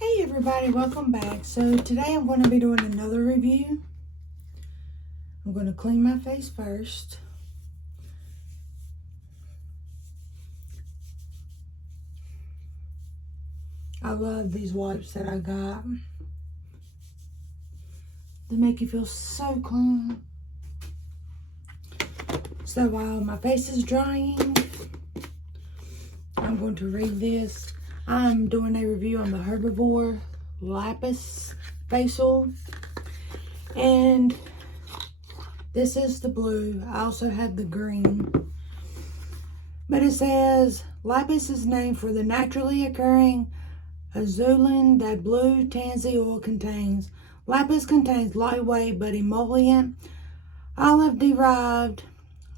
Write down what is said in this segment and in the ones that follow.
Hey everybody, welcome back. So today I'm going to be doing another review. I'm going to clean my face first. I love these wipes that I got. They make you feel so clean. So while my face is drying, I'm going to read this. I'm doing a review on the Herbivore Lapis facial. And this is the blue. I also have the green. But it says, Lapis is named for the naturally occurring azulene that blue tansy oil contains. Lapis contains lightweight but emollient olive-derived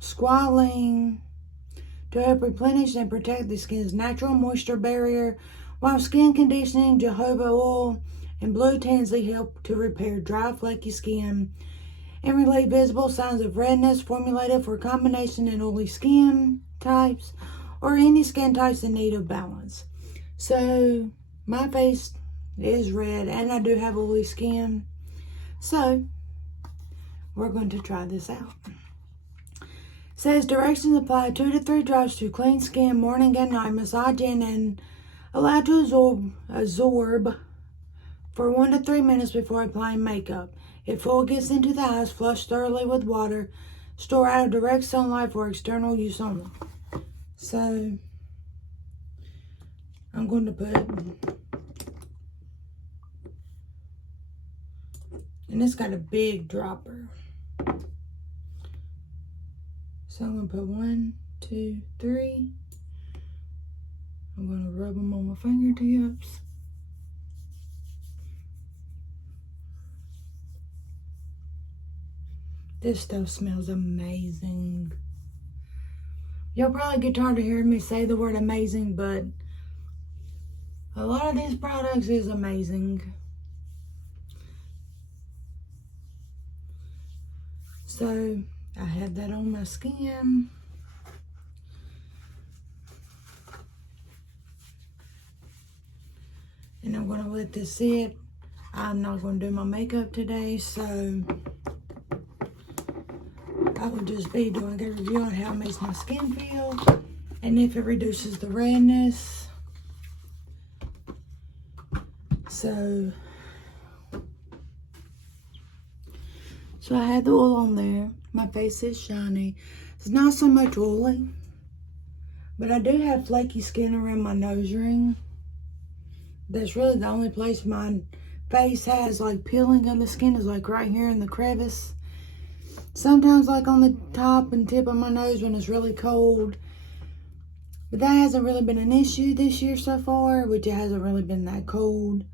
squalene to help replenish and protect the skin's natural moisture barrier, while skin conditioning, jojoba oil, and blue tansy help to repair dry, flaky skin and relieve visible signs of redness, formulated for combination in oily skin types or any skin types in need of balance. So my face is red and I do have oily skin, so we're going to try this out. It says directions: apply 2 to 3 drops to clean skin morning and night, massage in and allow to absorb for 1 to 3 minutes before applying makeup. If oil gets into the eyes, flush thoroughly with water. Store out of direct sunlight for external use only. So I'm going to put, and it's got a big dropper. So I'm going to put 1, 2, 3. I'm going to rub them on my fingertips. This stuff smells amazing. You'll probably get tired of hearing me say the word amazing, but a lot of these products is amazing. So I have that on my skin. And I'm going to let this sit. I'm not going to do my makeup today, so I will just be doing a review on how it makes my skin feel and if it reduces the redness. So I had the oil on there. My face is shiny. It's not so much oily, but I do have flaky skin around my nose ring. That's really the only place my face has like peeling on the skin, is like right here in the crevice. Sometimes like on the top and tip of my nose when it's really cold. But that hasn't really been an issue this year so far, which it hasn't really been that cold.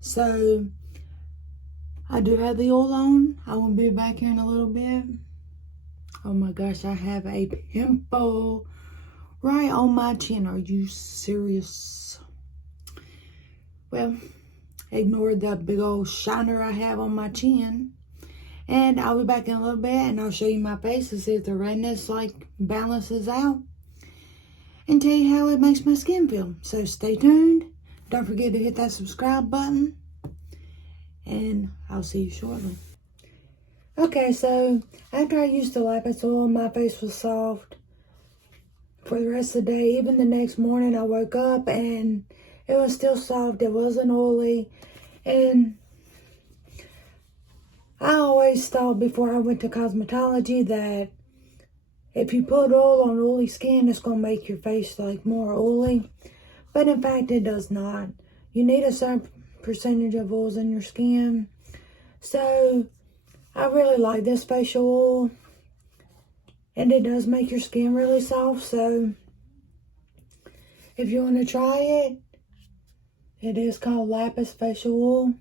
So I do have the oil on. I will be back here in a little bit. Oh my gosh, I have a pimple right on my chin. Are you serious? Well, ignore the big old shiner I have on my chin. And I'll be back in a little bit and I'll show you my face to see if the redness like balances out and tell you how it makes my skin feel. So stay tuned. Don't forget to hit that subscribe button and I'll see you shortly. Okay, so after I used the Lapis oil, my face was soft for the rest of the day. Even the next morning I woke up and it was still soft. It wasn't oily. And I always thought before I went to cosmetology that if you put oil on oily skin, it's going to make your face like more oily. But in fact, it does not. You need a certain percentage of oils in your skin. So I really like this facial oil. And it does make your skin really soft. So if you want to try it, it is called Lapis facial oil.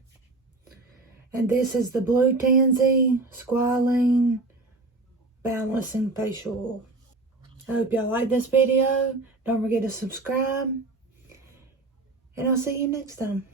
And this is the blue tansy squalene balancing facial oil. I hope y'all like this video. Don't forget to subscribe. And I'll see you next time.